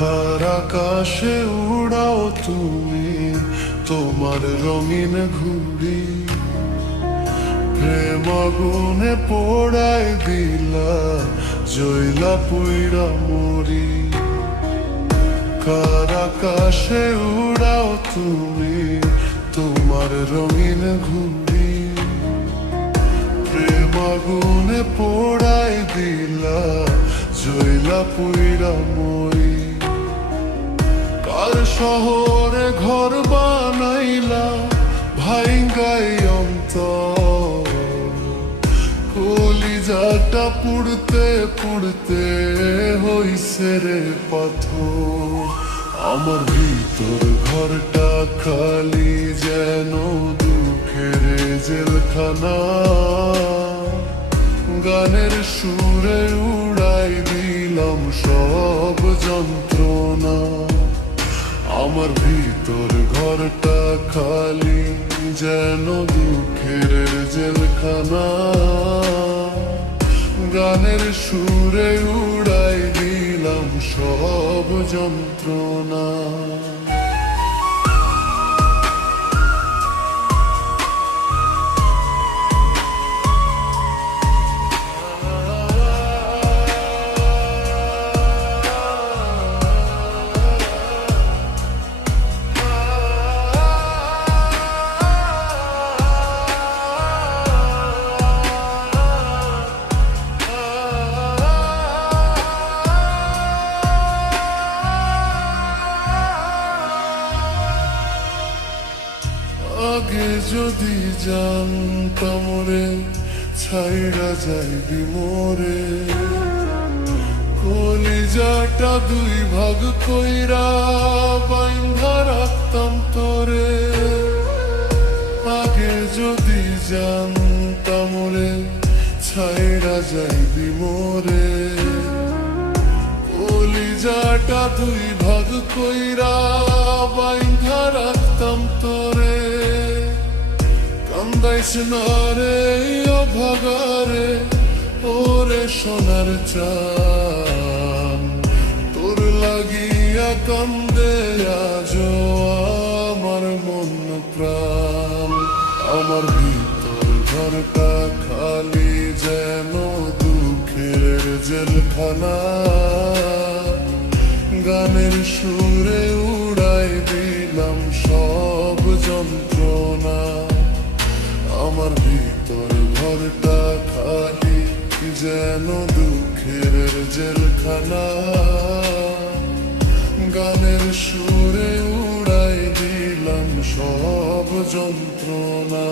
কার আকাশে উড়াও তুমি তোমার রঙিন ঘুড়ি, প্রেম আগুনে পোড়ায় দিলা জয়লা পুইরা মরি। কার আকাশে উড়াও তুমি তোমার রঙিন ঘুড়ি, প্রেম আগুনে পোড়ায় দিলা জয়লা পুইরা মরি। কার শহরে ঘর বানাইলা ভাইঙ্গাই অন্তর, কলিজাটা পুড়তে পুড়তে হইছে রে পাথর। আমার ভিতর ঘরটা খালি যেন দুঃখের জেলখানা, গানের সুরে উড়াই দিলাম সব যন্ত্রণা। আমার ভিতর ঘরটা খালি যেন দুঃখের জেলখানা, গানের সুরে উড়াই দিলাম সব যন্ত্রণা। আগে যদি জানতাম রে ছাইড়া যাইবি মোরে, কলিজাটা দুই ভাগ কইরা বাইন্ধা রাখতাম তোরে। আগে যদি জানতাম রে ছাইড়া যাইবি মোরে, কলিজাটা দুই ভাগ কইরা বাইন্ধা রাখতাম তোরে। কান্দাইস না রে অভাগারে ওরে সোনার চান, তোর লাগিয়া কান্দে আজো আমার মন প্রাণ। আমার ভিতর ঘরটা খালি যেন দুঃখের জেলখানা, গানের সুরে উড়াই দিলাম সব যন্ত্রণা। আমার ভিতর ঘরটা খালি যেন দুঃখের জেলখানা, গানের সুরে উড়াই দিলাম সব যন্ত্রণা।